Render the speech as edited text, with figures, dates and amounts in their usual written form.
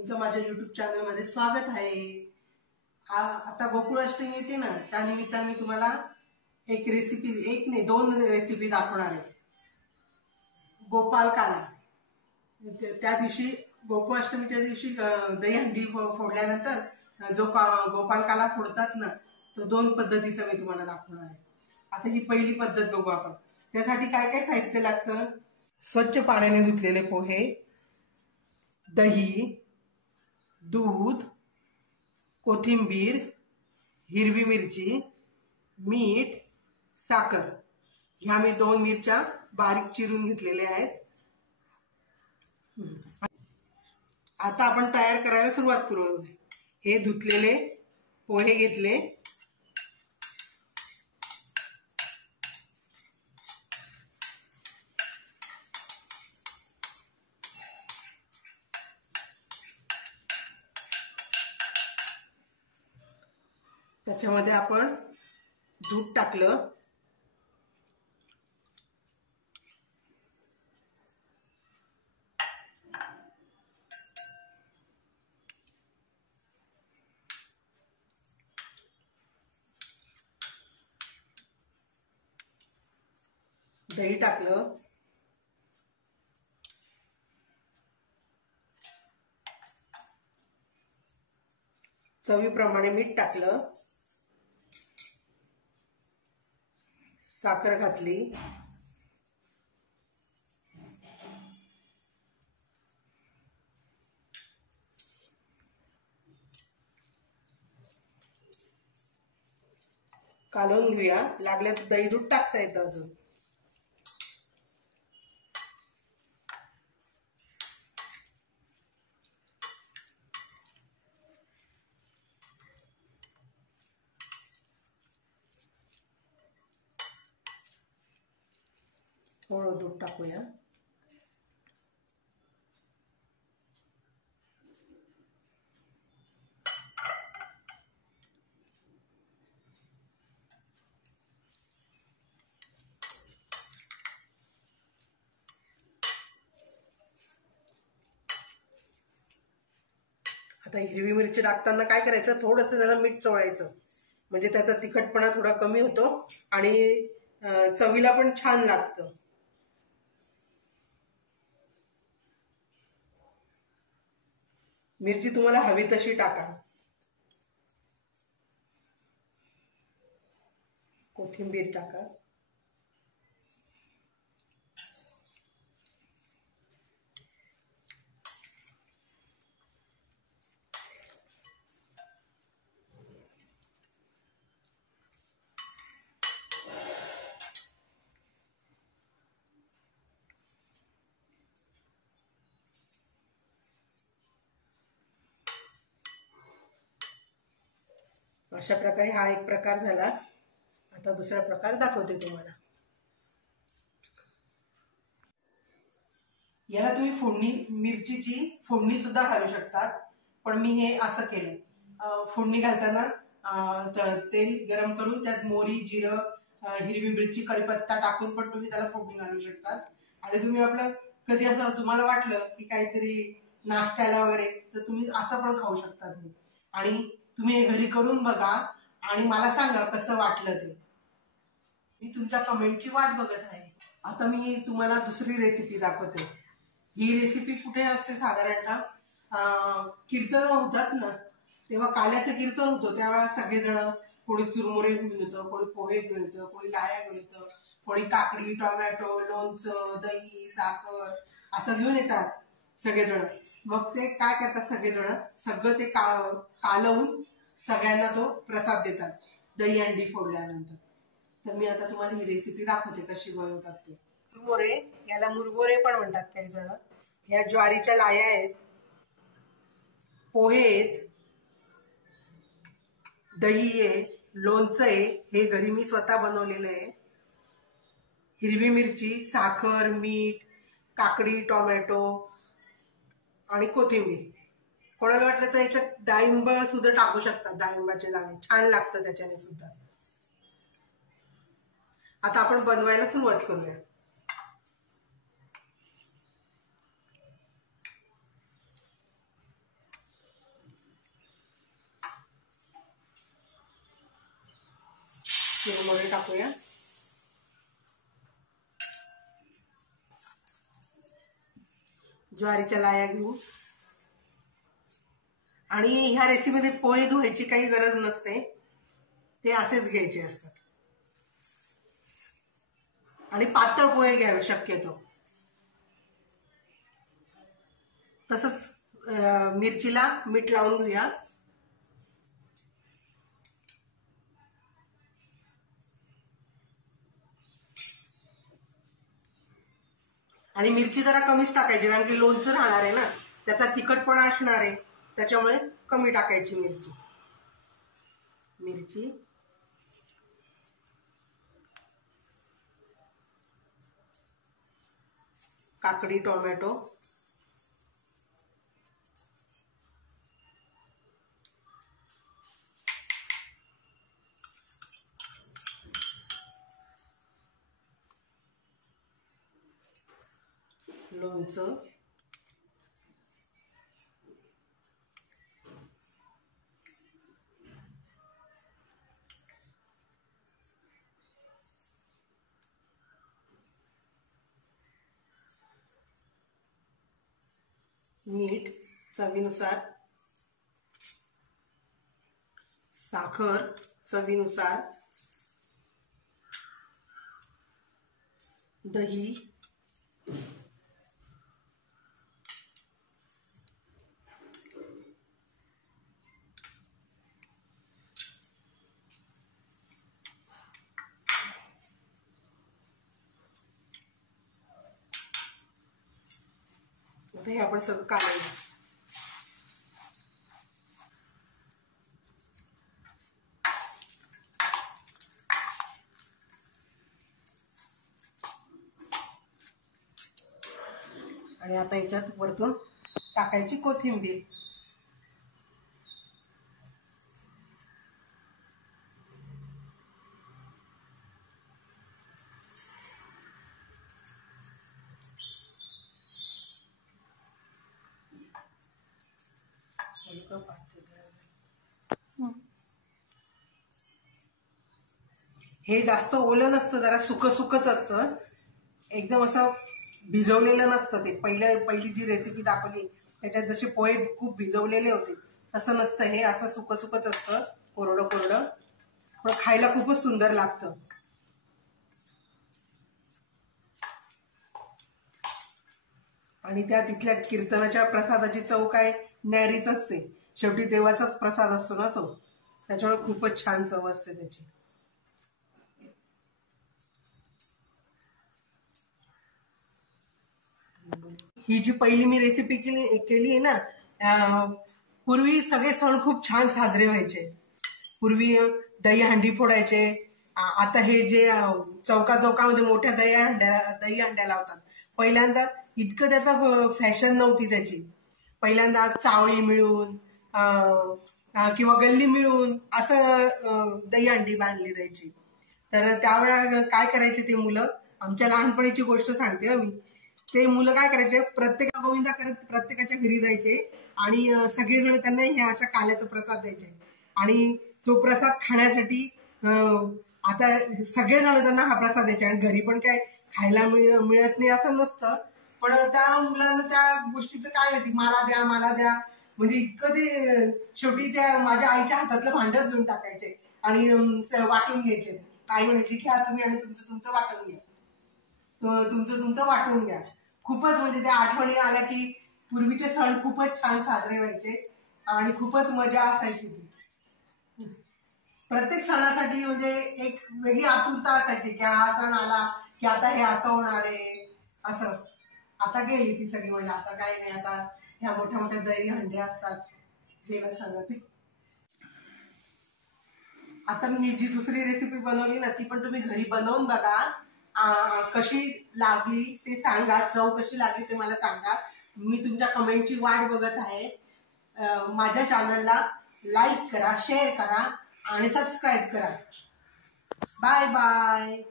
तुमचं माझ्या YouTube चॅनलमध्ये स्वागत आहे। आता गोकुळाष्टमी येते ना, त्यानिमित्ताने मी तुम्हाला एक रेसिपी, एक नाही दोन रेसिपी दाखवणार आहे। गोपाल काला, त्या दिवशी गोकुळाष्टमीच्या दिवशी दहीहंडी फोडल्यानंतर जो गोपाल काला फोडतात ना, तो दोन पद्धतीचा मी तुम्हाला दाखवणार आहे। आता ही पहिली पद्धत बघू आपण। त्यासाठी काय काय साहित्य लागतं? स्वच्छ पाण्याने धुतलेले पोहे, दही, दूध, कोथिंबीर, हिरवी मिरची, मीठ, साखर। ह्या मी 2 मिरच्या बारीक चिरून घेतलेल्या आहेत। आता आपण तयार करायला सुरुवात करू। हे धुतलेले पोहे घेतले, त्याच्यामध्ये आपण दूध टाकलं, दही टाकलं, चवीप्रमाणे मीठ टाकलं, साखर घातली, कालवून घेऊया। लागल्यास दही दूध टाकता येतं अजून। थोडं दूध टाकूया। आता हिरवी मिरची टाकताना काय करायचं, थोडंसं त्याला मीठ चोळायचं, म्हणजे त्याचा तिखटपणा थोडा कमी होतो आणि चवीला पण छान लागतं। मिरची तुम्हाला हवी तशी टाका। कोथिंबीर टाका, अशा प्रकारे हा एक प्रकार झाला। आता दुसरा प्रकार दाखवते तुम्हाला। याला तुम्ही मिरचीची फोडणी सुद्धा घालू शकतात, पण मी हे असं केलं। फोडणी घालताना तेल गरम करून त्यात मोहरी, जिरं, हिरवी मिरची, कढीपत्ता टाकून पण तुम्ही त्याला फोडणी घालू शकतात। आणि तुम्ही आपलं कधी असं तुम्हाला वाटलं की काहीतरी नाश्त्याला वगैरे, तर तुम्ही असं पण खाऊ शकता। आणि तुम्ही हे घरी करून बघा आणि मला सांगा कसं वाटलं ते। मी तुमच्या कमेंटची वाट बघत आहे। आता मी तुम्हाला दुसरी रेसिपी दाखवते। ही रेसिपी कुठे असते, साधारणतः कीर्तन होतात ना, तेव्हा काल्याचं कीर्तन होतं, त्यावेळेला सगळेजण, कोणी चुरमुरे घेऊन येतं, कोणी पोहे घेऊन येतं, कोणी लाह्या घेऊन येतं, कोणी काकडी, टोमॅटो, लोणचं, दही, साखर असं घेऊन येतात सगळेजण। मग ते काय करतात, सगळेजण सगळं ते कालवून सगळ्यांना तो प्रसाद देतात दहीहंडी फोडल्यानंतर। तर मी आता तुम्हाला ही रेसिपी दाखवते कशी बनवतात ते। मुरमुरे, याला मुरमुरे पण म्हणतात काही जण। ह्या ज्वारीच्या लाह्या आहेत, पोहे आहेत, दही आहे, लोणचं आहे, हे घरी मी स्वतः बनवलेलं आहे, हिरवी मिरची, साखर, मीठ, काकडी, टोमॅटो आणि कोथिंबीर। कोणाला वाटलं तर याच्यात डाळिंब सुद्धा टाकू शकतात, डाळिंबाचे दाणे छान लागतं त्याच्याने सुद्धा। आता आपण बनवायला सुरुवात करूया। चिरमुरे टाकूया. ज्वारीच्या लाया घेऊ. आणि ह्या रेसिपीमध्ये पोहे धुवायची काही गरज नसते, ते असेच घ्यायचे असतात. आणि पातळ पोहे घ्यावे शक्यतो. तसंच मिरचीला मीठ लावून घेऊया. आणि मिरची जरा कमीच टाकायची, कारण की लोणचं राहणार आहे ना, त्याचा तिखटपणा असणार आहे, त्याच्यामुळे कमी टाकायची मिरची. काकडी, टोमॅटो, लोणचं, मीठ चवीनुसार, साखर चवीनुसार, दही, आता हे आपण सगळं काढायचं. आणि आता याच्यात वरतून टाकायची कोथिंबीर. हे जास्त ओलं नसतं, जरा सुकच असतं, एकदम असं भिजवलेलं नसतं. ते पहिली जी रेसिपी दाखवली त्याच्यात जसे पोहे खूप भिजवलेले होते तसं नसतं. हे असं सुकच असतं, कोरडं, पण खायला खूपच सुंदर लागतं. आणि त्या तिथल्या कीर्तनाच्या प्रसादाची चव काय न्यारीच असते. शेवटी देवाचाच प्रसाद असतो ना तो, त्याच्यामुळे खूपच छान चव असते त्याची. ही जी पहिली मी रेसिपी केली आहे ना, पूर्वी सगळे सण खूप छान साजरे व्हायचे. पूर्वी दही हंडी फोडायचे. आता हे जे चौकामध्ये मोठ्या दही हंड्या लावतात. पहिल्यांदा इतकं त्याचा फॅशन नव्हती त्याची. पहिल्यांदा चावळी मिळून किंवा गल्ली मिळून असं दही हंडी बांधली जायची. तर त्यावेळेला काय करायचे ते मुलं, आमच्या लहानपणीची गोष्ट सांगते मी. ते मुलं काय करायचे, प्रत्येका गोविंदा करत प्रत्येकाच्या घरी जायचे आणि सगळेजण त्यांना ह्या अशा काल्याचा प्रसाद द्यायचे. आणि तो प्रसाद खाण्यासाठी आता सगळेजण त्यांना हा प्रसाद द्यायचे. आणि घरी पण काय खायला मिळत नाही असं नसतं, पण त्या मुलांना त्या गोष्टीचं काय माहिती, मला द्या म्हणजे इतकं ते शेवटी त्या माझ्या आईच्या हातातलं भांडच देऊन टाकायचे आणि वाटून घ्यायचे. आई म्हणायची घ्या तुम्ही आणि तुमचं वाटून घ्या, तुमचं वाटून घ्या. खूपच म्हणजे त्या आठवणी आल्या की पूर्वीचे सण खूपच छान साजरे व्हायचे आणि खूपच मजा असायची ती. प्रत्येक सणासाठी म्हणजे एक वेगळी आतुरता असायची की हा सण आला की आता हे असं होणार आहे असं. आता गेली ती सगळी म्हणजे आता काही नाही. आता ह्या मोठ्या दही हंड्या असतात देवा सगळं. आता मी जी दुसरी रेसिपी बनवली ना ती पण तुम्ही घरी बनवून बघा, कशी लागली ते सांगा, चव कशी लागली ते मला सांगा. मी तुमच्या कमेंटची वाट बघत आहे. माझ्या चॅनलला लाईक करा, शेअर करा आणि सबस्क्राईब करा. Bye bye.